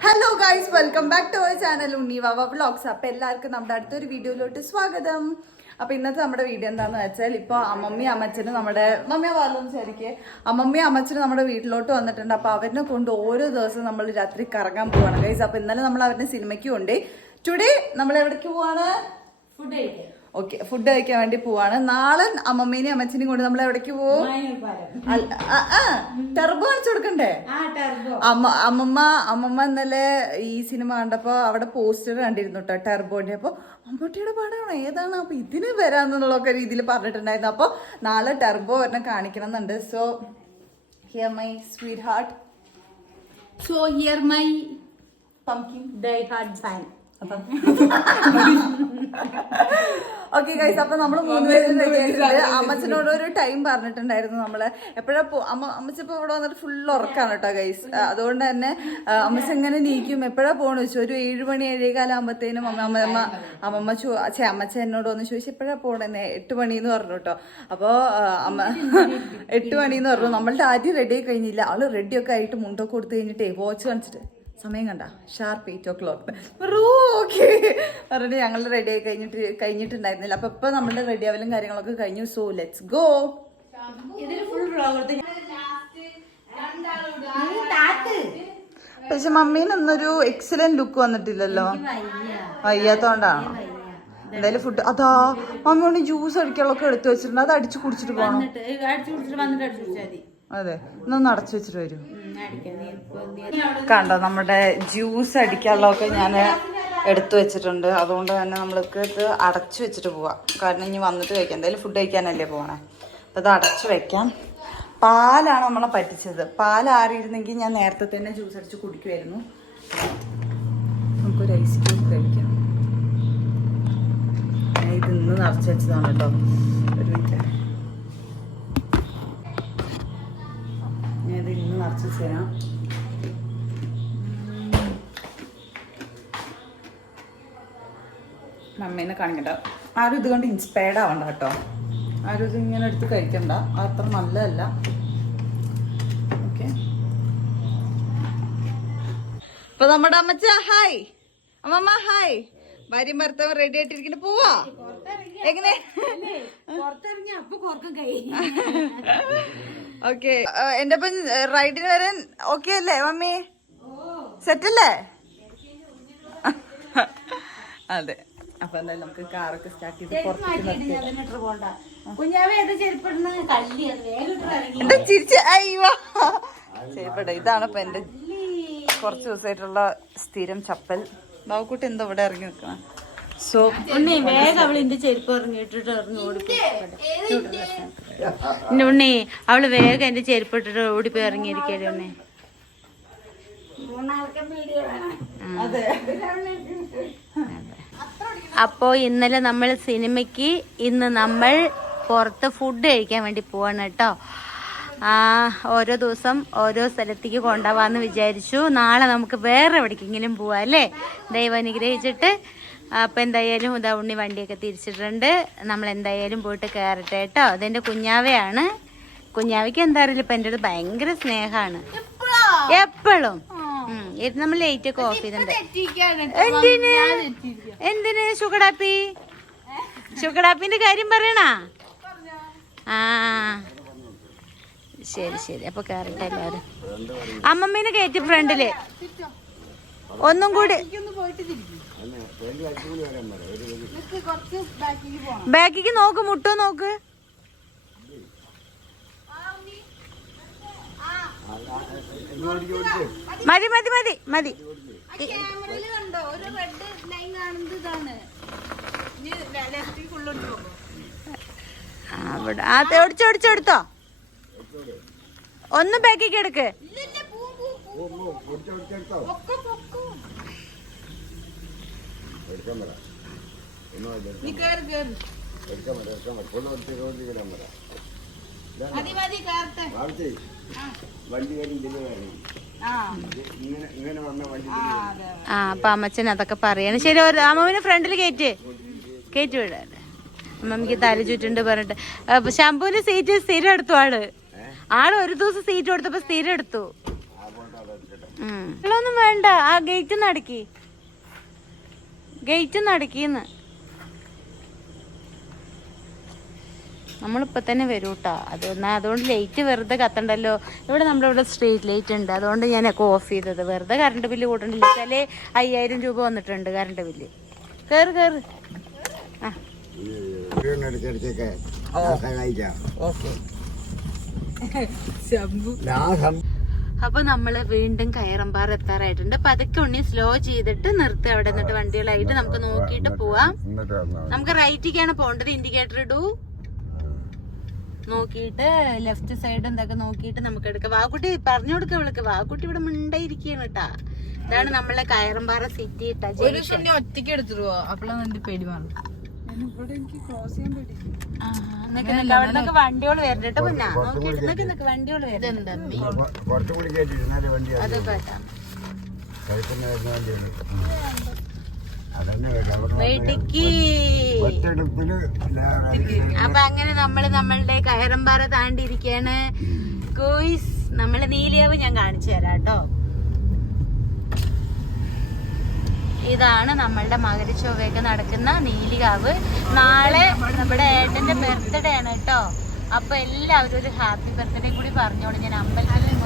Hello guys welcome back to our channel Unnivava vlogs അപ്പൊ എല്ലാവർക്കും നമ്മുടെ അടുത്തൊരു വീഡിയോയിലോട്ട് സ്വാഗതം. അപ്പൊ ഇന്നത്തെ നമ്മുടെ വീഡിയോ എന്താന്ന് വെച്ചാൽ ഇപ്പൊ അമ്മമ്മി അമ്മച്ചന് നമ്മുടെ മമ്മിയ വാലെന്ന് ശരിക്ക്. അമ്മമ്മി അമ്മച്ചന് നമ്മുടെ വീട്ടിലോട്ട് വന്നിട്ടുണ്ട്. അപ്പോൾ അവരിനെ കൊണ്ട് ഓരോ ദിവസം നമ്മൾ രാത്രി കറങ്ങാൻ പോവാണ്. ഗൈസ് അപ്പൊ ഇന്നലെ നമ്മൾ അവരുടെ സിനിമയ്ക്ക് കൊണ്ട് ടുഡേ നമ്മൾ എവിടേക്ക് പോവാണ്? ഫുഡ് കഴിക്കാൻ. ഓക്കെ ഫുഡ് കഴിക്കാൻ വേണ്ടി പോവാണ്. നാളെ അമ്മമ്മേനെയും അമ്മച്ചനെയും കൊണ്ട് നമ്മൾ എവിടേക്ക് പോകും ടെർബോ കാണിച്ചു കൊടുക്കണ്ടേ? ആ ടെർബോ. അമ്മ അമ്മമ്മ അമ്മമ്മ ഇന്നലെ ഈ സിനിമ കണ്ടപ്പോ അവിടെ പോസ്റ്റർ കണ്ടിരുന്നു കേട്ടോ ടെർബോന്റെ. അപ്പൊ മമ്മൂട്ടിയുടെ പടമാണോ? ഏതാണ്? അപ്പൊ ഇതിന് വരാന്നുള്ളൊക്കെ രീതിയിൽ പറഞ്ഞിട്ടുണ്ടായിരുന്നു. അപ്പൊ നാളെ ടെർബോ ഒരെണ്ണം കാണിക്കണം എന്നുണ്ട് so here my sweetheart so here my pumpkin diehard fan okay guys അപ്പൊ നമ്മൾ മൂന്ന് പേരും അമ്മച്ചനോട് ഒരു ടൈം പറഞ്ഞിട്ടുണ്ടായിരുന്നു നമ്മൾ. എപ്പോഴാ അമ്മ അമ്മച്ചിപ്പോ ഇവിടെ വന്നിട്ട് ഫുൾ ഉറക്കാണ് കേട്ടോ ഗൈസ് അതുകൊണ്ട് തന്നെ അമ്മച്ച എങ്ങനെ നീക്കും? എപ്പോഴാ പോണെന്ന് ചോദിച്ചു. ഒരു ഏഴ് മണി ഏഴേകാലം ആകുമ്പത്തേനും അമ്മ അമ്മ അമ്മ അമ്മമ്മ ചോ അച്ഛ അമ്മച്ച എന്നോട് വന്ന് ചോദിച്ചു എപ്പോഴാ പോണെന്ന് എട്ട് മണി എന്ന് പറഞ്ഞു കേട്ടോ അപ്പോ അമ്മ എട്ട് മണി എന്ന് പറഞ്ഞു. നമ്മളുടെ ആദ്യം റെഡി ആയി കഴിഞ്ഞില്ല. അവൾ റെഡി ഒക്കെ ആയിട്ട് മുണ്ടൊക്കെ കൊടുത്തു കഴിഞ്ഞിട്ടേ വാച്ച് കാണിച്ചിട്ട്. സമയം കണ്ട. Sharp eight o'clock okay പറഞ്ഞിട്ട് ഞങ്ങൾ റെഡി ആയി കഴിഞ്ഞിട്ട് കഴിഞ്ഞിട്ടുണ്ടായിരുന്നില്ല. അപ്പൊ ഇപ്പൊ നമ്മുടെ റെഡി ആവലും കാര്യങ്ങളൊക്കെ കഴിഞ്ഞു. സോ ലെറ്റ്സ് ഗോ പക്ഷെ ഫുൾ ഒന്നൊരു എക്സലന്റ് ലുക്ക് വന്നിട്ടില്ലല്ലോ. വയ്യ. വയ്യാത്തോണ്ടാണോ എന്തായാലും ഫുഡ് അതാ മമ്മിയോട് ജ്യൂസ് അടിക്കാനുള്ള എടുത്തു വെച്ചിട്ടുണ്ട്. അത് അടിച്ചു കുടിച്ചിട്ട് പോകണം അതെ ഇന്നൊന്ന് അടച്ചു വെച്ചിട്ട് വരൂ. കണ്ടോ നമ്മുടെ ജ്യൂസ് അടിക്കാനുള്ളതൊക്കെ ഞാൻ എടുത്തു വെച്ചിട്ടുണ്ട്. അതുകൊണ്ട് തന്നെ നമ്മൾക്ക് ഇത് അടച്ചു വെച്ചിട്ട് പോവാം. കാരണം ഇനി വന്നിട്ട് കഴിക്കാം. എന്തായാലും ഫുഡ് കഴിക്കാനല്ലേ പോകണേ അപ്പം ഇത് അടച്ചു വെക്കാം. പാലാണ് നമ്മളെ പറ്റിച്ചത്. പാൽ ആറിയിരുന്നെങ്കിൽ ഞാൻ നേരത്തെ തന്നെ ജ്യൂസ് അടിച്ച് കുടിക്കുമായിരുന്നു നമുക്കൊരു ഐസ് ക്യൂബ് കഴിക്കാം. ഇത് ഇന്ന് നിറച്ച് വെച്ചതാണ് കേട്ടോ മമ്മീനെ കാണിക്കണ്ട. ആരും ഇത് കൊണ്ട് ഇൻസ്പയർഡ് ആവണ്ട കേട്ടോ. ആരും ഇത് ഇങ്ങനെ എടുത്ത് കഴിക്കണ്ട. അത് അത്ര നല്ലതല്ല. ഓക്കെ ഇപ്പൊ നമ്മുടെ അമ്മച്ച ഹായ് അമ്മമ്മ ഹായ് ഭാര്യയും ഭർത്താവ് റെഡി ആയിട്ടിരിക്കുന്നു. പോവാ. എങ്ങനെ? ഓക്കെ എന്റെ ഒപ്പം റൈഡിന് വരാൻ ഓക്കെ അല്ലേ മമ്മി? സെറ്റല്ലേ അതെ. അപ്പൊ എന്തായാലും നമുക്ക് കാറൊക്കെ സ്റ്റാർട്ട് ചെയ്ത് ചിരിച്ച്? അയ്യോ. ഇതാണ് ഇപ്പൊ എന്റെ കുറച്ച് ദിവസമായിട്ടുള്ള സ്ഥിരം ചപ്പൽ. ബാബുക്കുട്ടി എന്താ ഇവിടെ ഇറങ്ങി നിൽക്കണം. സോ ഉണ്ണി വേഗം അവൾ എന്റെ ചെരുപ്പ് ഇറങ്ങിയിട്ടിട്ട് ഇറങ്ങി ഓടിപ്പോയി എന്റെ ഉണ്ണി അവൾ വേഗം എന്റെ ചെരുപ്പ് ഇട്ടിട്ട് ഓടിപ്പോയി ഇറങ്ങിയിരിക്കല്ലേ ഉണ്ണി. അതെ. അപ്പോൾ ഇന്നലെ നമ്മൾ സിനിമയ്ക്ക് ഇന്ന് നമ്മൾ പുറത്ത് ഫുഡ് കഴിക്കാൻ വേണ്ടി പോവാണ് കേട്ടോ. ഓരോ ദിവസം ഓരോ സ്ഥലത്തേക്ക് കൊണ്ടുപോകാമെന്ന് വിചാരിച്ചു. നാളെ നമുക്ക് വേറെ എവിടേക്കെങ്കിലും പോവാം അല്ലേ? ദൈവം അനുഗ്രഹിച്ചിട്ട്. അപ്പം എന്തായാലും ഇതാ ഉണ്ണി വണ്ടിയൊക്കെ തിരിച്ചിട്ടുണ്ട്. നമ്മൾ എന്തായാലും പോയിട്ട് കയറട്ടെ കേട്ടോ. അതെന്റെ കുഞ്ഞാവയാണ്. കുഞ്ഞാവയ്ക്ക് എന്താ അറിയില്ല. ഇപ്പം എന്റെ അടുത്ത് ഭയങ്കര സ്നേഹമാണ്. എപ്പോഴും നമ്മൾ ലേറ്റ് ഒക്കെ ഓഫ് ചെയ്തിട്ടുണ്ട്. എന്തിന്? എന്തിന് ഷുഗഡാപ്പി ഷുഗഡാപ്പിന്റെ കാര്യം പറയണാ? ആ. ശരി ശരി. അപ്പൊ കയറട്ടെ എല്ലാവരും. അമ്മമ്മേനെ കയറ്റി ഫ്രണ്ടിൽ. ഒന്നും കൂടി ബാക്കിക്ക് നോക്ക് മുട്ടോ നോക്ക്. മതി മതി മതി മതി. ആ, അവിടെ. ആ എടുത്തോ. ഒന്ന് ബാക്കിക്ക് എടുക്ക്. വണ്ടി വരും ഇതിന് വരും വണ്ടി ആ അപ്പൊ അമ്മച്ചൻ അതൊക്കെ പറയാണ്. ശരി ഒരു അമ്മമ്മനെ ഫ്രണ്ടിൽ കയറ്റ് കയറ്റി വിടാൻ അമ്മമ്മക്ക് തല ചുറ്റുണ്ട് പറഞ്ഞിട്ട്. ശംഭുവിന് സീറ്റ് സ്ഥിരം എടുത്തു ആൾ. ആൾ ഒരു ദിവസം സീറ്റ് കൊടുത്തപ്പോ സ്ഥിരം എടുത്തു. ഒന്നും വേണ്ട. ആ ഗേറ്റ് നടക്കി ഗേറ്റ് നടക്കിന്ന് നമ്മളിപ്പോ തന്നെ വരും കേട്ടോ അത് എന്നാൽ അതുകൊണ്ട് ലൈറ്റ് വെറുതെ കത്തണ്ടല്ലോ. ഇവിടെ നമ്മുടെ ഇവിടെ സ്ട്രീറ്റ് ലൈറ്റ് ഉണ്ട്. അതുകൊണ്ട് ഞാനൊക്കെ ഓഫ് ചെയ്തത്. വെറുതെ കറണ്ട് ബില്ല് കൂട്ടണ്ടില്ല വെച്ചാൽ അയ്യായിരം രൂപ വന്നിട്ടുണ്ട് കറണ്ട് ബില്ല് കേറ് കേറ്. ആ. ഞാൻ അപ്പൊ നമ്മൾ വീണ്ടും കയറമ്പാറ എത്താറായിട്ടുണ്ട്. പതുക്കെ ഉണ്ണി സ്ലോ ചെയ്തിട്ട് നിർത്തി അവിടെ നിന്നിട്ട് വണ്ടികളായിട്ട് നമുക്ക് നോക്കിയിട്ട് പോവാം. നമുക്ക് റൈറ്റിക്കാണ് പോണ്ടത് ഇൻഡിക്കേറ്റർ ഇടൂ. നോക്കിയിട്ട് ലെഫ്റ്റ് സൈഡ് എന്തൊക്കെ നോക്കിയിട്ട് നമുക്ക് എടുക്കാം. വാക്കുട്ടി പറഞ്ഞു കൊടുക്ക വിളിക്ക് വാക്കുട്ടി ഇവിടെ മിണ്ടായിരിക്കാണ് കേട്ടാ ഇതാണ് നമ്മളെ കയറമ്പാറ സിറ്റി ഒറ്റയ്ക്ക് എടുത്തിരുവോ അപ്പോഴാണ് പേടി മാറും. വണ്ടിയോൾ വണ്ടികൾ കേട്ടോ പിന്നെ. നോക്കിയിട്ട് നിക്ക് നിക്ക് വണ്ടികൾ വരുന്നുണ്ട് അത് അപ്പൊ അങ്ങനെ നമ്മൾ നമ്മളുടെ കയറമ്പാറ താണ്ടിരിക്കാണ് കോയിസ് നമ്മൾ നീലിയാവ് ഞാൻ കാണിച്ചു തരാം കേട്ടോ. ഇതാണ് നമ്മളുടെ മകരച്ചൊവ്വയൊക്കെ നടക്കുന്ന നീലികാവ് നാളെ നമ്മുടെ ഏട്ടന്റെ ബർത്ത്ഡേ ആണ് കേട്ടോ. അപ്പൊ എല്ലാവരും ഒരു ഹാപ്പി ബർത്ത്ഡേ കൂടി പറഞ്ഞോളൂ. ഞാൻ അമ്പലത്തിൽ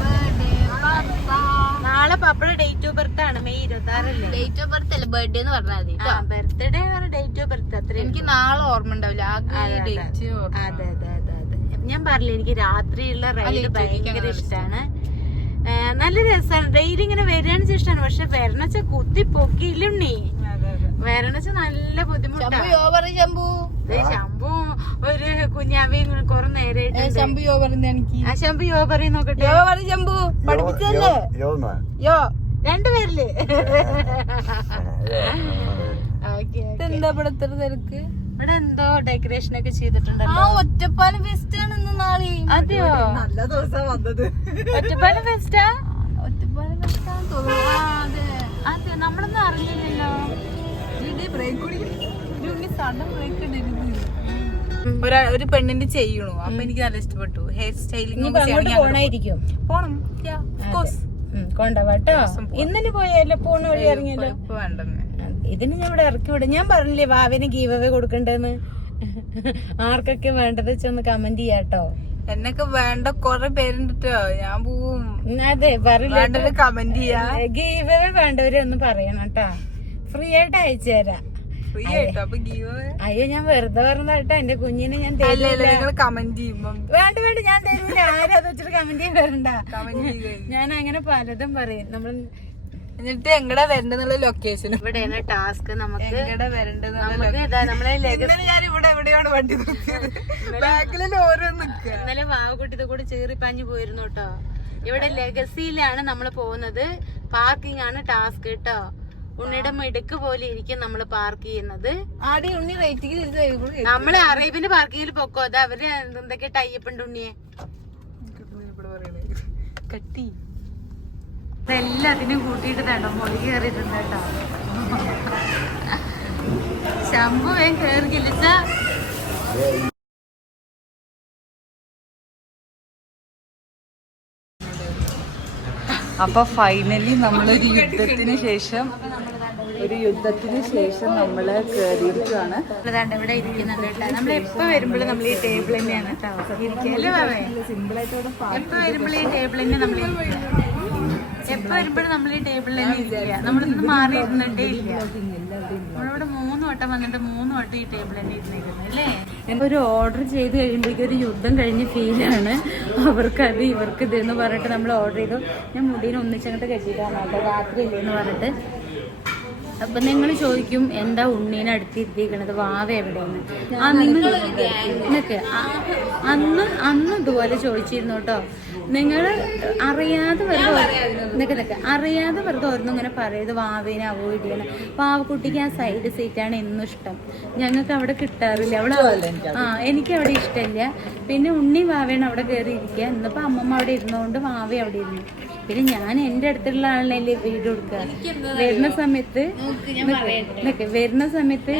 നാളെ പപ്പയുടെ ഡേറ്റ് ഓഫ് ബർത്ത് ആണ് മെയ് ഇരുപത്തി ആറല്ലേ ഡേറ്റ് ഓഫ് ബർത്ത് അല്ല ബർത്ത്ഡേ എന്ന് പറഞ്ഞാൽ മതി ബർത്ത്ഡേ ഡേറ്റ് ഓഫ് ബർത്ത് അത്ര എനിക്ക് നാളെ ഓർമ്മ ഉണ്ടാവില്ല ആകെ അതെ, അതെ. ഡേറ്റ് അതെ അതെ അതെ അതെ. ഞാൻ പറഞ്ഞില്ല എനിക്ക് രാത്രിയുള്ള റൈഡ് ഭയങ്കര ഇഷ്ടമാണ് നല്ല രസമാണ് ഡെയിലി ഇങ്ങനെ വരികയാണെന്ന് ഇഷ്ടമാണ് പക്ഷെ വരണച്ച കുത്തി പൊക്കിയില്ലുണ്ണി. വരണച്ച നല്ല ബുദ്ധിമുട്ടാണ് ശംഭു. കുറെ നേരമായിട്ട് ശംഭു എനിക്ക്. ആ ശമ്പു യോ പറയും നോക്കട്ടെ. യോബറി ശംഭു. പഠിപ്പിച്ചല്ലേ യോ രണ്ടുപേരിൽ എന്താ ഇവിടെ ഇത്ര തിരക്ക്? ഇവിടെ എന്തോ ഡെക്കറേഷൻ ഒക്കെ ചെയ്തിട്ടുണ്ടല്ലോ. ആ ഒറ്റപ്പാലം ഫെസ്റ്റ് ആണ് ഇന്ന് നാളെ. അതെയോ? നല്ല ദിവസം വന്നത്. ഒറ്റപ്പാലം ഫെസ്റ്റാ ഒറ്റപ്പാലം ഫെസ്റ്റ് ആണ് തോന്നുന്നു. ആ, അതെ. അതെ നമ്മളൊന്നും അറിഞ്ഞില്ലല്ലോ. ബ്രേക്ക് ഒരു ഒരു പെണ്ണിന്റെ ചെയ്യണു. അപ്പൊ എനിക്ക് നല്ല ഇഷ്ടപ്പെട്ടു. ഹെയർ സ്റ്റൈലിംഗ് പോണായിരിക്കും? പോണം. കൊണ്ടവാട്ടോ ഇന്നിന് പോയാലോ? പോണ വഴി ഇറങ്ങിയല്ലോ ഇതിന് ഞാൻ ഇവിടെ ഇറക്കി വിടും. ഞാൻ പറഞ്ഞില്ലേ വാവിന് ഗീവ് അവേ കൊടുക്കണ്ടെന്ന്? ആർക്കൊക്കെ വേണ്ടത് വെച്ചൊന്ന് കമന്റ് ചെയ്യാട്ടോ എന്നൊക്കെ വേണ്ട കൊറേ പേരുണ്ട് ഞാൻ പോവും. അതെ പറയില്ല കമന്റ് ചെയ്യാ. ഗീവ് വേണ്ടവരെ ഒന്ന് പറയണം കേട്ടാ. ഫ്രീ ആയിട്ട് അയച്ചു തരാം. ഫ്രീ ആയിട്ടോ? അപ്പൊ ഗീവ് അയ്യോ ഞാൻ വെറുതെ പറഞ്ഞാട്ടോ എന്റെ കുഞ്ഞിനെ ഞാൻ നിങ്ങൾ കമന്റ് ചെയ്യുമ്പം. വേണ്ട വേണ്ട ഞാൻ തരൂല ആരും അത് വെച്ചിട്ട് കമന്റ് ചെയ്യാൻ വരണ്ട. കമന്റ് ചെയ്യുക ഞാൻ അങ്ങനെ പലതും പറയും. നമ്മൾ എന്നിട്ട് എങ്ങടെ വരണ്ടെന്നുള്ള ലൊക്കേഷൻ ഇവിടെയാണ് ടാസ്ക് നമുക്ക് എങ്ങടെ വരണ്ടെന്നുള്ള നമുക്ക് ഇതാ നമ്മളെ ലെഗ- ഇന്നലെ ഞാൻ ഇവിടെ എവിടെയാണ് വണ്ടി നിർത്തിയത്? ബാക്കിൽ നിക്കുക ഇന്നലെ വാവക്കുട്ടി കൂടി ചീറിപ്പാഞ്ഞു പോയിരുന്നു കേട്ടോ. ഇവിടെ ലെഗസിയിലാണ് നമ്മൾ പോകുന്നത്. പാർക്കിംഗ് ആണ് ടാസ്ക് കേട്ടോ. ഉണ്ണിയുടെ മിടുക്ക് പോലെ ഇരിക്കും നമ്മൾ പാർക്ക് ചെയ്യുന്നത്. ആടി ഉണ്ണി പാർക്ക് നമ്മൾ പാർക്കിങ്ങിൽ പൊക്കോ? അത് അവർ എന്തൊക്കെ ടൈപ്പ് ഉണ്ട് ഉണ്ണിയെ? കട്ടി. എല്ലാത്തിനും കൂട്ടിയിട്ട് തേട്ടോ മുളി കയറിയിട്ടുണ്ട് കേട്ടോ. ശംഭു വേഗം കയറി കിളിച്ച അപ്പൊ ഫൈനലി നമ്മളൊരു യുദ്ധത്തിന് ശേഷം ഒരു യുദ്ധത്തിന് ശേഷം നമ്മൾ കേറിയിരിക്കുകയാണ് ഇതാണ്ട് ഇവിടെ ഇരിക്കുന്നുണ്ട് കേട്ടോ. നമ്മൾ എപ്പോ വരുമ്പോഴും നമ്മൾ ഈ ടേബിൾ തന്നെയാണ് എപ്പോ വരുമ്പോഴും ഈ ടേബിൾ തന്നെ നമ്മൾ വരുമ്പോഴും നമ്മൾ ഈ ടേബിളിൽ തന്നെ ഇരിക്കുക. നമ്മളിന്ന് മാറി ഇരുന്നിട്ടേ ഇല്ല. നമ്മളിവിടെ മൂന്ന് വട്ടം വന്നിട്ട് മൂന്ന് വട്ടം ഈ ടേബിൾ തന്നെ ഇരുന്നിരുന്നു അല്ലേ? ഒരു ഓർഡർ ചെയ്ത് കഴിയുമ്പോഴേക്കും ഒരു യുദ്ധം കഴിഞ്ഞ ഫീലാണ് അവർക്കത് ഇവർക്ക് ഇതെന്ന് എന്ന് പറഞ്ഞിട്ട് നമ്മൾ ഓർഡർ ചെയ്തു. ഞാൻ മുടിയിൽ ഒന്നിച്ചങ്ങോട്ട് കെട്ടിയിട്ടാണ് കേട്ടോ. രാത്രി ഇല്ലെന്ന് പറഞ്ഞിട്ട്. അപ്പൊ നിങ്ങൾ ചോദിക്കും എന്താ ഉണ്ണീനെ അടുത്തിരുത്തിയിരിക്കണത് വാവ എവിടെയെന്ന് ആ നിങ്ങൾ അന്ന് അന്ന് ഇതുപോലെ ചോദിച്ചിരുന്നു കേട്ടോ. നിങ്ങൾ അറിയാതെ വെറുതെ നിനക്ക് നിനക്ക് അറിയാതെ വെറുതെ ഓരോന്നും ഇങ്ങനെ പറയത് വാവേനെ അവോയ്ഡ് ചെയ്യണം വാവക്കുട്ടിക്ക് ആ സൈഡ് സീറ്റാണ് എന്നും ഇഷ്ടം. ഞങ്ങൾക്ക് അവിടെ കിട്ടാറില്ല. അവിടെ ആ എനിക്ക് അവിടെ ഇഷ്ടമില്ല. പിന്നെ ഉണ്ണി വാവേണ് അവിടെ കയറി ഇരിക്കുക ഇന്നിപ്പോ അമ്മമ്മ അവിടെ ഇരുന്നുകൊണ്ട് വാവ അവിടെ ഇരുന്നു. പിന്നെ ഞാൻ എന്റെ അടുത്തുള്ള ആളിനല്ലേ വീട് കൊടുക്കുക വരുന്ന സമയത്ത് വരുന്ന സമയത്ത്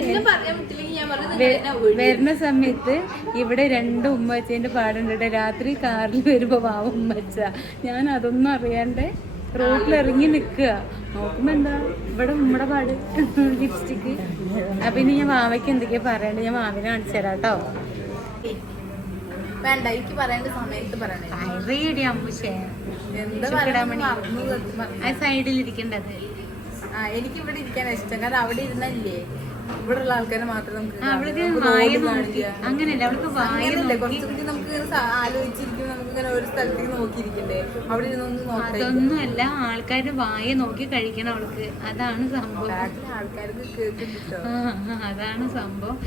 വരുന്ന സമയത്ത് ഇവിടെ രണ്ട് ഉമ്മച്ചേന്റെ പാടുണ്ട് രാത്രി കാറിൽ വരുമ്പോ വാ ഉമ്മച്ച. ഞാൻ അതൊന്നും അറിയാണ്ട് റോഡിൽ ഇറങ്ങി നിൽക്കുക നോക്കുമ്പോ എന്താ? ഇവിടെ നമ്മുടെ പാട്. ലിപ്സ്റ്റിക്ക്. അപ്പൊ ഇനി ഞാൻ വാവയ്ക്ക് എന്തൊക്കെയാ പറയണ്ടത് ഞാൻ വാവിനെ കാണിച്ചു തരാം കേട്ടോ വേണ്ട എനിക്ക് പറയേണ്ട സമയത്ത് പറയണേ. റീഡി അമ്മൂശേ എന്താ ചുക്കിടാൻ വേണ്ടി. മറന്നു സത്യം പറഞ്ഞാ. ആ സൈഡിൽ ഇരിക്കേണ്ടത് ആ എനിക്ക് ഇവിടെ ഇരിക്കാൻ ഇഷ്ടം. കാരണം അവിടെ ഇരുന്നല്ലേ? ഇവിടെ ഉള്ള ആൾക്കാരെ മാത്രം നമുക്ക്. അങ്ങനെയല്ല അവൾക്ക് ആലോചിച്ചിരിക്കും നമുക്ക് ഇങ്ങനെ ഒരു സ്ഥലത്തേക്ക് നോക്കിയിരിക്കണ്ടേ? അവിടെ ഇരുന്നൊന്നും അതൊന്നുമല്ല ആൾക്കാര് വായ നോക്കി കഴിക്കണം അവൾക്ക്. അതാണ് സംഭവം. ആൾക്കാർക്ക് അതാണ് സംഭവം.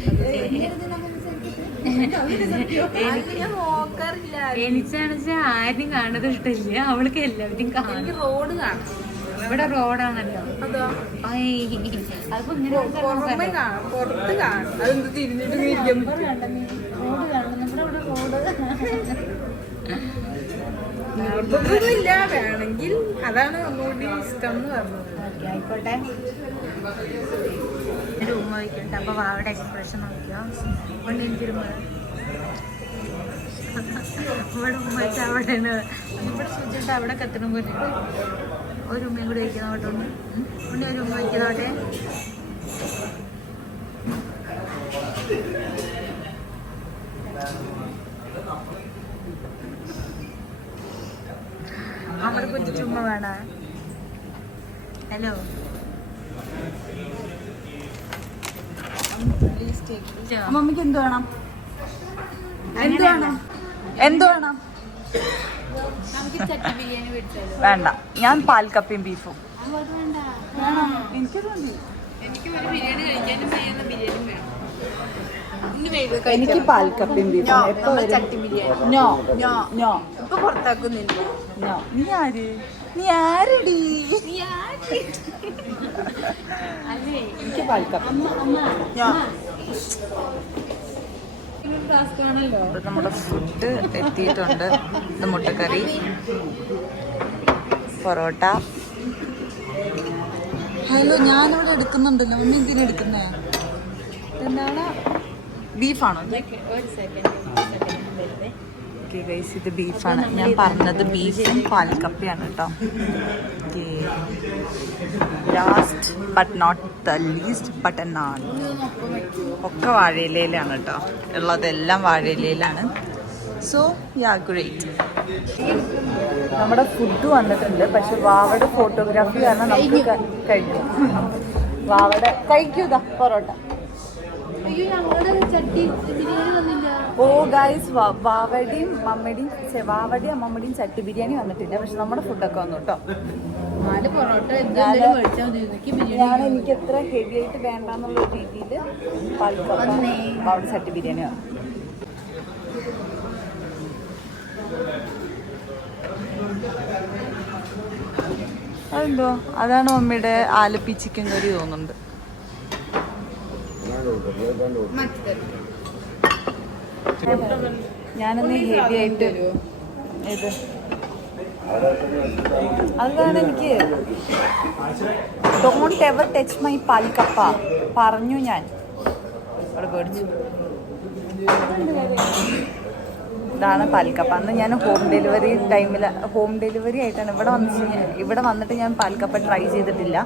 വെച്ചാൽ ആരും കാണുന്നത് ഇഷ്ടമില്ല. അവൾക്ക് എല്ലാവരും കാണും. റോഡ് കാണാം. ഇവിടെ റോഡാണല്ലോ. അതിപ്പോ ഇങ്ങനെ പുറമെ കാണാം. പുറത്ത് കാണാം. അതെന്ത് തിരിഞ്ഞിട്ട് റോഡ് നമ്മുടെ ഇവിടെ റോഡ്. നിർബന്ധമൊന്നുമില്ല വേണമെങ്കിൽ അതാണ് ഒന്നുകൂടി ഇഷ്ടം എന്ന് പറഞ്ഞത് ആയിക്കോട്ടെ. ഒരു ഉമ്മ വയ്ക്കുന്നുണ്ട് അപ്പൊ വാവയുടെ എക്സ്പ്രഷൻ നോക്കിയോ? കൊണ്ട് എനിക്കൊരു ഇവിടെ ഉമ്മ വെച്ചാൽ അവിടെയാണ്. ഇവിടെ സൂചിച്ചിട്ട് അവിടെ കത്തണം പോലെ. ഒരു ഉമ്മയും കൂടി വയ്ക്കുന്നോട്ടെ ഉണ്ണി ഒരു ഉമ്മ വയ്ക്കുന്നോട്ടെ അവിടെ. കുറ്റി ചുമ്മ വേണ? ഹലോ മമ്മിക്ക് എന്ത് വേണം? എന്ത് വേണം? എന്ത് വേണം? വേണ്ട. ഞാൻ പാൽക്കപ്പയും ബീഫും. എനിക്കത് മതി. എനിക്ക് ബിരിയാണി കഴിക്കാനും ബിരിയാണി വേണം. എനിക്ക് പാൽക്കപ്പയും ബീഫും എപ്പോ ചട്ടി നോ. ഞോ ഇപ്പൊ പുറത്താക്കുന്നില്ല? നോ നീ ആര്? നീ ആരടി? അല്ലേ? എനിക്ക് പാൽക്കപ്പ. നമ്മുടെ ഫുഡ് എത്തിയിട്ടുണ്ട്. ഇത് മുട്ടക്കറി. പൊറോട്ട. ഹലോ ഞാനിവിടെ എടുക്കുന്നുണ്ടല്ലോ. ഒന്നും എന്തിനാ എടുക്കുന്നേ? എന്താണ്? ബീഫാണോ? ഓക്കെ ഗൈസ് ഇത് ബീഫാണ് ഞാൻ പറഞ്ഞത് ബീഫും പാൽക്കപ്പയാണ് കേട്ടോ. Okay last but not the least but നാൾ ഒക്കെ വാഴയിലയിലാണ് കേട്ടോ. ഉള്ളതെല്ലാം വാഴയിലയിലാണ്. സോ യാ ഗ്രേറ്റ് നമ്മുടെ ഫുഡ് വന്നിട്ടുണ്ട്. പക്ഷെ വാവയുടെ ഫോട്ടോഗ്രാഫി കാരണം നമുക്ക് കഴിക്കും. വാവയുടെ കഴിക്കൂതാ പൊറോട്ട അയ്യോ ഞങ്ങളുടെ ചട്ടി ബിരിയാണി വന്നില്ല ഓ ഗൈസ് വാവടിയും മമ്മടിയും വാവടിയും അമ്മമ്മടിയും ചട്ടി ബിരിയാണി വന്നിട്ടില്ല. പക്ഷെ നമ്മുടെ ഫുഡൊക്കെ വന്നു കേട്ടോ നാല് പൊറോട്ട എന്തായാലും മേടിച്ചാൽ ബിരിയാണി ഞാൻ എനിക്ക് എത്ര ഹെവി ആയിട്ട് വേണ്ടെന്നുള്ള രീതിയിൽ അവിടെ ചട്ടി ബിരിയാണി വന്നു. അതെന്തോ? അതാണ് മമ്മിയുടെ ആലപ്പി ചിക്കൻ കറി തോന്നുന്നുണ്ട്. ഞാനൊന്ന് ഹെവി ആയിട്ട് ഇത്. അതാണ് എനിക്ക് ഡോണ്ട് എവർ ടച്ച് മൈ പാൽക്കപ്പ. പറഞ്ഞു ഞാൻ. അവിടെ പേടിച്ചു. ഇതാണ് പാൽക്കപ്പ. അന്ന് ഞാൻ ഹോം ഡെലിവറി ടൈമിൽ ഹോം ഡെലിവറി ആയിട്ടാണ് ഇവിടെ ഞാൻ ഇവിടെ വന്നിട്ട് ഞാൻ പാൽക്കപ്പ ട്രൈ ചെയ്തിട്ടില്ല.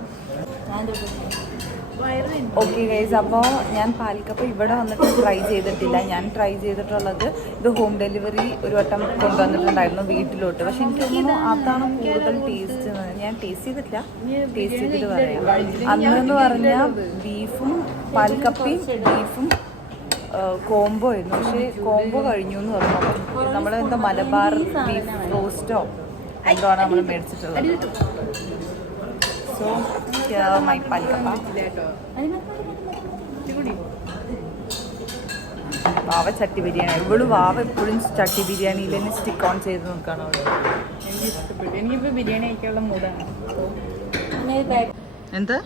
ഓക്കെ ഗൈസ് അപ്പോൾ ഞാൻ പാലിക്കപ്പ് ഇവിടെ വന്നിട്ട് ട്രൈ ചെയ്തിട്ടില്ല. ഞാൻ ട്രൈ ചെയ്തിട്ടുള്ളത് ഇത് ഹോം ഡെലിവറി ഒരു വട്ടം കൊണ്ടുവന്നിട്ടുണ്ടായിരുന്നു വീട്ടിലോട്ട്. പക്ഷെ എനിക്ക് തോന്നുന്നു അതാണ് കൂടുതൽ ടേസ്റ്റ് ഞാൻ ടേസ്റ്റ് ചെയ്തിട്ടില്ല. ടേസ്റ്റ് ചെയ്തിട്ട് പറയാം. അന്നെന്ന് പറഞ്ഞാൽ ബീഫും പാൽക്കപ്പയും ബീഫും കോംബോ ആയിരുന്നു. പക്ഷേ കോംബോ കഴിഞ്ഞു എന്ന് പറഞ്ഞു. അപ്പം നമ്മൾ എന്താ മലബാർ ബീഫ് റോസ്റ്റോ എന്തോ ആണ് നമ്മൾ മേടിച്ചിട്ടുള്ളത്? So my palkapa. വാവ ചട്ടി ബിരിയാണി. ഇവൾ വാവ എപ്പോഴും ചട്ടി ബിരിയാണിയിൽ തന്നെ സ്റ്റിക്ക് ഓൺ ചെയ്ത് അവൾ. എനിക്ക് ഇഷ്ടപ്പെട്ടു എനിക്കിപ്പോ ബിരിയാണി കഴിക്കാനുള്ള മൂടാണ് എന്ത്?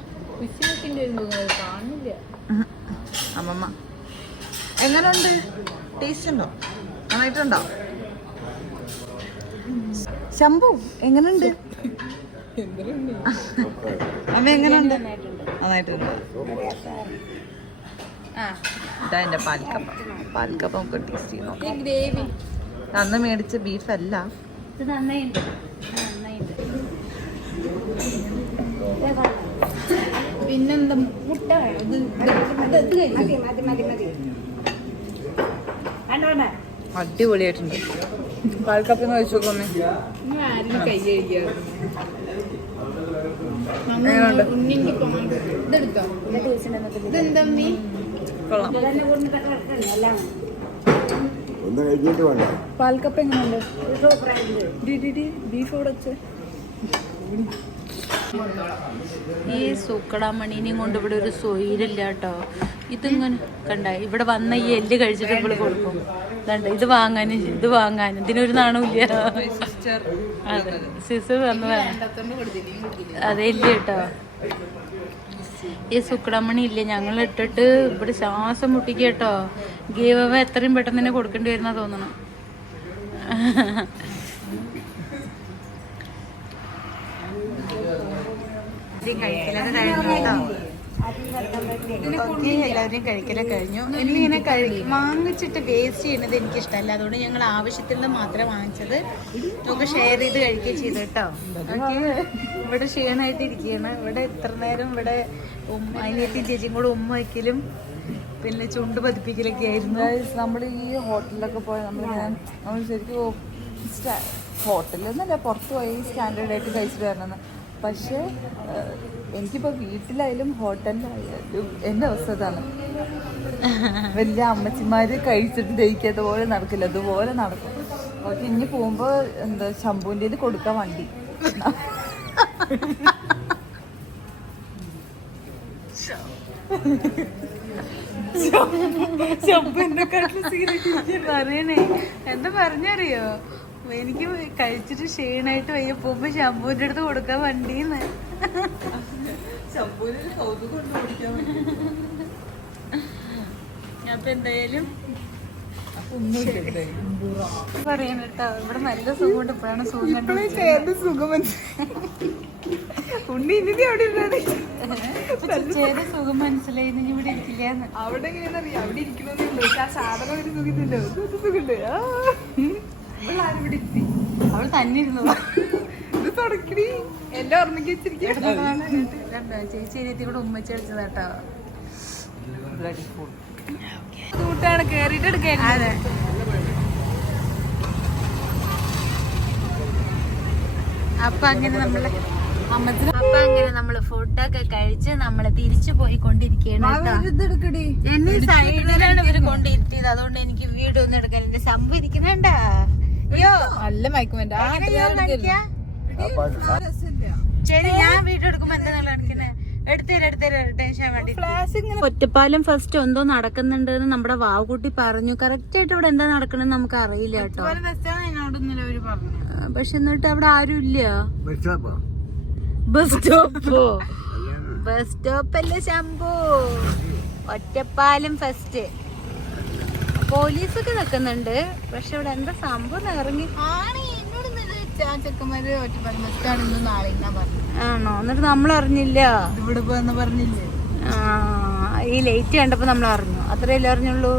കാണുന്നില്ല. അമ്മമ്മ. എങ്ങനെയുണ്ട് ടേസ്റ്റ് ഉണ്ടോ? നന്നായിട്ടുണ്ടോ? ശംഭു എങ്ങനെയുണ്ട് അമ്മ എങ്ങനെയുണ്ട് നന്നായിട്ടുണ്ട്. ഇതാ എന്റെ പാൽക്കപ്പം. പാൽക്കപ്പം നമുക്ക് ടേസ്റ്റ് ചെയ്ത് അന്ന് മേടിച്ച ബീഫ് അല്ല. പിന്നെന്താ? മുട്ട അടിപൊളിയായിട്ടുണ്ട്. പാൽക്കപ്പം കഴിച്ചു നോക്കാമേ കൈ കഴിക്കാറുണ്ട് പാൽക്കപ്പ് എങ്ങനെയുണ്ട്? ബീഫ് ഇവിടെ ഈ സൂക്കടാമണീനെയും കൊണ്ട് ഇവിടെ ഒരു സൊയിലില്ല കേട്ടോ. ഇതിങ്ങനെ കണ്ട ഇവിടെ വന്ന ഈ എല്ല് കഴിച്ചിട്ട് നമ്മൾ കൊടുക്കും. കണ്ട ഇത് വാങ്ങാനും ഇത് വാങ്ങാനും. ഇതിനൊരു നാണമില്ല. അതെ സിസ്റ്റർ വന്നതാണ് അതെ ഇല്ല കേട്ടോ. ഈ സുക്കടമണി ഇല്ല ഞങ്ങൾ ഇട്ടിട്ട് ഇവിടെ ശ്വാസം മുട്ടിക്കുക കേട്ടോ. ഗീവ എത്രയും പെട്ടെന്ന് തന്നെ കൊടുക്കേണ്ടി വരുന്ന തോന്നണം. കഴിക്കലൊക്കെ കഴിഞ്ഞു കേട്ടോ. ഓക്കെ എല്ലാവരും കഴിക്കല കഴിഞ്ഞു. എനിക്കിങ്ങനെ കഴി വാങ്ങിച്ചിട്ട് വേസ്റ്റ് ചെയ്യുന്നത് എനിക്ക് ഇഷ്ടമല്ല അതുകൊണ്ട് ഞങ്ങൾ ആവശ്യത്തിനുള്ള മാത്രം വാങ്ങിച്ചത്. നമുക്ക് ഷെയർ ചെയ്ത് കഴിക്കുകയും ചെയ്തു കേട്ടോ. ഓക്കെ. ഇവിടെ ക്ഷീണമായിട്ട് ഇരിക്കുകയാണ്. ഇവിടെ ഇത്ര നേരം ഇവിടെ ഉമ്മ ചേച്ചിയും കൂടെ ഉമ്മ വയ്ക്കലും പിന്നെ ചുണ്ട് പതിപ്പിക്കലൊക്കെ ആയിരുന്നു. നമ്മൾ ഈ ഹോട്ടലിലൊക്കെ പോയാൽ നമ്മൾ നമ്മൾ ശരിക്കും ഹോട്ടലിലൊന്നല്ല പുറത്ത് പോയി സ്റ്റാൻഡേർഡ് ആയിട്ട് കഴിച്ചിട്ട് വരണമെന്ന് പക്ഷേ എനിക്കിപ്പോൾ വീട്ടിലായാലും ഹോട്ടലിലായാലും എന്റെ അവസ്ഥ ഇതാണ് വലിയ അമ്മച്ചിമാർ കഴിച്ചിട്ട് ദഹിക്കാത്ത പോലെ നടക്കില്ല. അതുപോലെ നടക്കും. ഓക്കെ ഇനി പോകുമ്പോൾ എന്താ ശംഭുവിന്റെ കൊടുക്കാൻ വണ്ടി. പറയണേ. എന്താ പറഞ്ഞറിയോ? എനിക്ക് കഴിച്ചിട്ട് ക്ഷീണായിട്ട് വയ്യ. പോകുമ്പോ ശംഭുവിന്റെ അടുത്ത് കൊടുക്കാൻ വണ്ടിന്ന്. അപ്പൊ എന്തായാലും പറയണ കേട്ടോ ഇവിടെ നല്ല സുഖമുണ്ട്. ഇപ്പോഴാണ് സുഖം കണ്ടത്. സുഖം ഉണ്ണി ഇനി അവിടെ ഇരുന്നാണ് സുഖം മനസ്സിലായി. ഇവിടെ അവിടെ അവിടെ ആ സാധനം ഒരു സുഖത്തില്ലോ സുഖമുണ്ട് അവൾ തന്നെ ഇരുന്നു ഇത് ചേച്ചി അനിയത്തി കൂടെ ഉമ്മച്ചി അടിച്ചത് കേട്ടോ. കൂട്ടാണ് കേറിയിട്ട് എടുക്കാൻ അതെ. അപ്പൊ അങ്ങനെ നമ്മൾ അപ്പൊ അങ്ങനെ നമ്മൾ ഫുഡൊക്കെ കഴിച്ച് നമ്മൾ തിരിച്ചു പോയിക്കൊണ്ടിരിക്കുകയാണ് കേട്ടോ. ഇതെടുക്കടി എന്നെ സൈഡിലാണ് ഇവർ കൊണ്ടിരുത്തിയത് അതുകൊണ്ട് എനിക്ക് വീഡിയോ ഒന്നും എടുക്കാൻ എന്റെ അയ്യോ നല്ല മയക്കുമല്ല ഞാൻ കാണിക്കാ? ശരി ഞാൻ വീഡിയോ എടുക്കുമ്പോ എന്താ നിങ്ങൾ കാണിക്കുന്നത് എടുത്തേരാ എടുത്തേരാ ടെൻഷൻ വേണ്ടി. ഒറ്റപ്പാലം ഫസ്റ്റ് എന്തോ നടക്കുന്നുണ്ട് എന്ന് നമ്മുടെ വാവുകുട്ടി പറഞ്ഞു. കറക്റ്റ് ആയിട്ട് ഇവിടെ എന്താ നടക്കണെന്ന് നമുക്ക് അറിയില്ല കേട്ടോ. പക്ഷെ എന്നിട്ട് അവിടെ ആരും ഇല്ല. ബസ് സ്റ്റോപ്പോ ബസ് സ്റ്റോപ്പ് അല്ലേ ശംഭു? ഒറ്റപ്പാലം ഫസ്റ്റ് പോലീസൊക്കെ നിൽക്കുന്നുണ്ട്. പക്ഷെ ഇവിടെ എന്താ സംഭവം ഇറങ്ങി. ആണോ എന്നിട്ട് നമ്മൾ അറിഞ്ഞില്ല. ഇവിടെ പോയെന്ന് പറഞ്ഞില്ലേ? ആ, ഈ ലേറ്റ് കണ്ടപ്പോ നമ്മൾ അറിഞ്ഞു. അത്രയല്ലേ അറിഞ്ഞുള്ളൂ?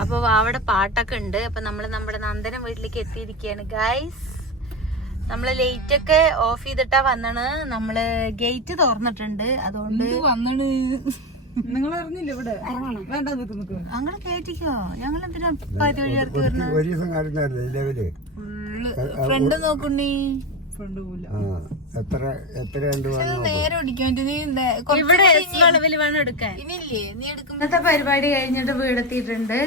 അപ്പൊ അവിടെ പാട്ടൊക്കെ ഉണ്ട്. അപ്പൊ നമ്മൾ നമ്മുടെ നന്ദനം വീട്ടിലേക്ക് എത്തിയിരിക്കുകയാണ്. ഗൈസ് നമ്മൾ ലേറ്റ് ഒക്കെ ഓഫ് ചെയ്തിട്ടാ വന്നണ്. നമ്മൾ ഗേറ്റ് തുറന്നിട്ടുണ്ട്. അതുകൊണ്ട് വന്നണ്? നിങ്ങൾ അറിഞ്ഞില്ല ഇവിടെ? വേണ്ട അങ്ങനെ കേട്ടിക്കോ? ഞങ്ങൾ എന്തിനാ പാതി വഴി ഇറക്കി വരുന്നത് ഫ്രണ്ട് നോക്കുണ്ണി? ഫ്രണ്ട് പോല ആ എത്ര എത്ര നേരെ ഇന്നത്തെ പരിപാടി കഴിഞ്ഞിട്ട് വീടെത്തിയിട്ടുണ്ട്.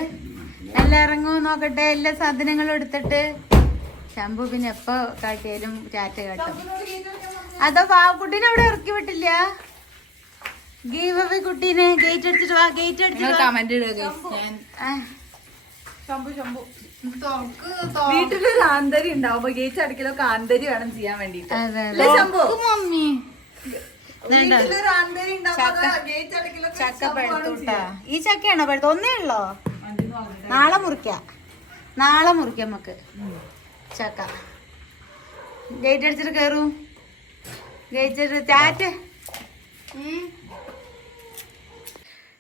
എല്ലാം ഇറങ്ങും നോക്കട്ടെ. എല്ലാ സാധനങ്ങളും എടുത്തിട്ട് ശംഭു പിന്നെ എപ്പോ കാട്ടിയാലും ടാറ്റ കാട്ടും? അതോ പാവക്കുട്ടീനെ അവിടെ ഇറക്കി വിട്ടില്ല? ഗീവ് അവേ കുട്ടീനെ ഗേറ്റ് അടിച്ചിട്ട് വാ ഗേറ്റ് അടിച്ചിട്ട് കമന്റ് ഇടുക വീട്ടിലൊരു ആന്തരി ഉണ്ടാവുമ്പോ ഗേറ്റ് അടക്കലൊക്കെ ആന്തരി വേണം ചെയ്യാൻ വേണ്ടിട്ട് അതെ, ശംഭു? മമ്മി. ഈ ചക്കയാണോ പഴുത്ത ഒന്നേ ഉള്ളോ? നാളെ മുറിക്ക. നാളെ മുറിക്കാം നമുക്ക്. ചക്ക. ഗേറ്റ് അടിച്ചിട്ട് കയറൂ ഗേറ്റ് ടാറ്റ്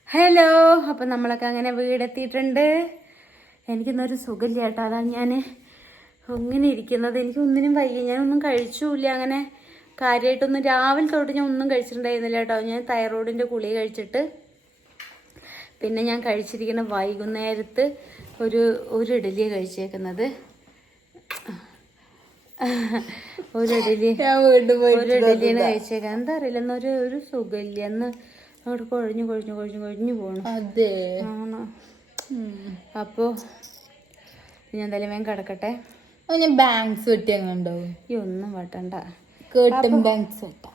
ഹലോ അപ്പം നമ്മളൊക്കെ അങ്ങനെ വീടെത്തിയിട്ടുണ്ട്. എനിക്കിന്നൊരു സുഖമില്ല കേട്ടോ. അതാണ് ഞാൻ ഇങ്ങനെ ഇരിക്കുന്നത്. എനിക്ക് ഒന്നിനും വയ്യ. ഞാനൊന്നും കഴിച്ചില്ല അങ്ങനെ. കാര്യമായിട്ടൊന്നും രാവിലെ തൊട്ട് ഞാൻ ഒന്നും കഴിച്ചിട്ടുണ്ടായിരുന്നില്ല കേട്ടോ. ഞാൻ തൈറോയിഡിന്റെ ഗുളി കഴിച്ചിട്ട്. പിന്നെ ഞാൻ കഴിച്ചിരിക്കുന്ന വൈകുന്നേരത്ത് ഒരു ഒരു ഇഡലിയാണ് കഴിച്ചേക്കുന്നത്. ഒരു ഇഡലി ഒരു ഇഡലിയാണ് കഴിച്ചേക്കുന്നത് എന്താ അറിയില്ല എന്നാ ഒരു സുഖമില്ല. എന്ന് അവിടെ കൊഴഞ്ഞു കൊഴഞ്ഞു കൊഴഞ്ഞു കൊഴഞ്ഞു പോകണം അതെ. ആണോ? അപ്പോൾ ഞാൻ എന്തായാലും വേഗം കിടക്കട്ടെ. അപ്പൊ ഞാൻ ബാങ്ക്സ് ഉണ്ടാവും? ഈ ഒന്നും വെട്ടണ്ട. കേട്ടും ബാങ്ക്സ് വെട്ടാം.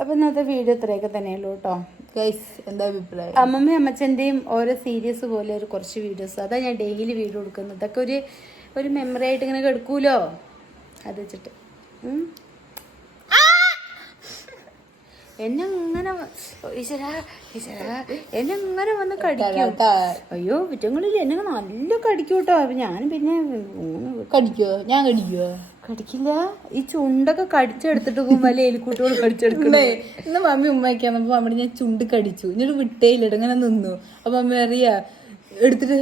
അപ്പം ഇന്നത്തെ വീഡിയോ ഇത്രയൊക്കെ തന്നെയുള്ളൂ കേട്ടോ. ഗൈസ് എന്താ അഭിപ്രായം? അമ്മമ്മയും അമ്മച്ചന്റെയും ഓരോ സീരീസ് പോലെ ഒരു കുറച്ച് വീഡിയോസ് അതാ ഞാൻ ഡെയിലി വീഡിയോ കൊടുക്കുന്നത് ഇതൊക്കെ ഒരു ഒരു മെമ്മറി ആയിട്ട് ഇങ്ങനെ കെടുക്കൂലോ? അത് വെച്ചിട്ട്. എന്നെങ്ങനെ എന്നെ ഈശ്വരാ ഈശ്വരാ എന്നെ ഇങ്ങനെ വന്ന് കടിക്കും? അയ്യോ കുറ്റങ്ങളില്ല. എന്നെ നല്ല കടിക്കും കേട്ടോ അപ്പൊ ഞാൻ പിന്നെ കടിക്കോ? ഞാൻ കടിക്കോ? കടിക്കില്ല. ഈ ചുണ്ടൊക്കെ കടിച്ചെടുത്തിട്ട് പോകുമ്പോ എലിക്കൂട്ടുകൾ കടിച്ചെടുക്കണേ ഇന്ന് മമ്മി ഉമ്മയ്ക്കാന്നപ്പോ വന്നപ്പോ ഞാൻ ചുണ്ട് കടിച്ചു. എന്നിട്ട് വിട്ടേയില്ല ഇങ്ങനെ നിന്നു. അപ്പൊ മമ്മി അറിയാ എടുത്തിട്ട്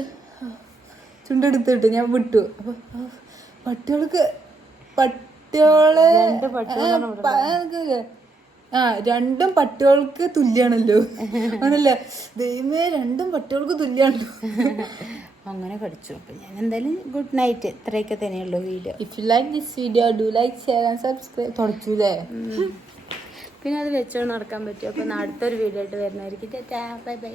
ചുണ്ട് എടുത്തിട്ട് ഞാൻ വിട്ടു. അപ്പൊ പട്ടികൾക്ക് പട്ടികളെ ആ, ആ രണ്ടും പട്ടികൾക്ക് തുല്യാണല്ലോ. ആണല്ലേ? ദൈവമേ രണ്ടും പട്ടികൾക്ക് തുല്യാണല്ലോ. അങ്ങനെ കടിച്ചു അപ്പൊ ഞാൻ എന്തായാലും ഗുഡ് നൈറ്റ് ഇത്രയൊക്കെ തന്നെയുള്ളൂ video if you like this video do like share and subscribe തുടച്ചൂലേ? പിന്നെ അത് വെച്ചോ നടക്കാൻ പറ്റും. അപ്പൊ അടുത്തൊരു വീഡിയോ ആയിട്ട് വരുന്നതായിരിക്കും. Bye bye.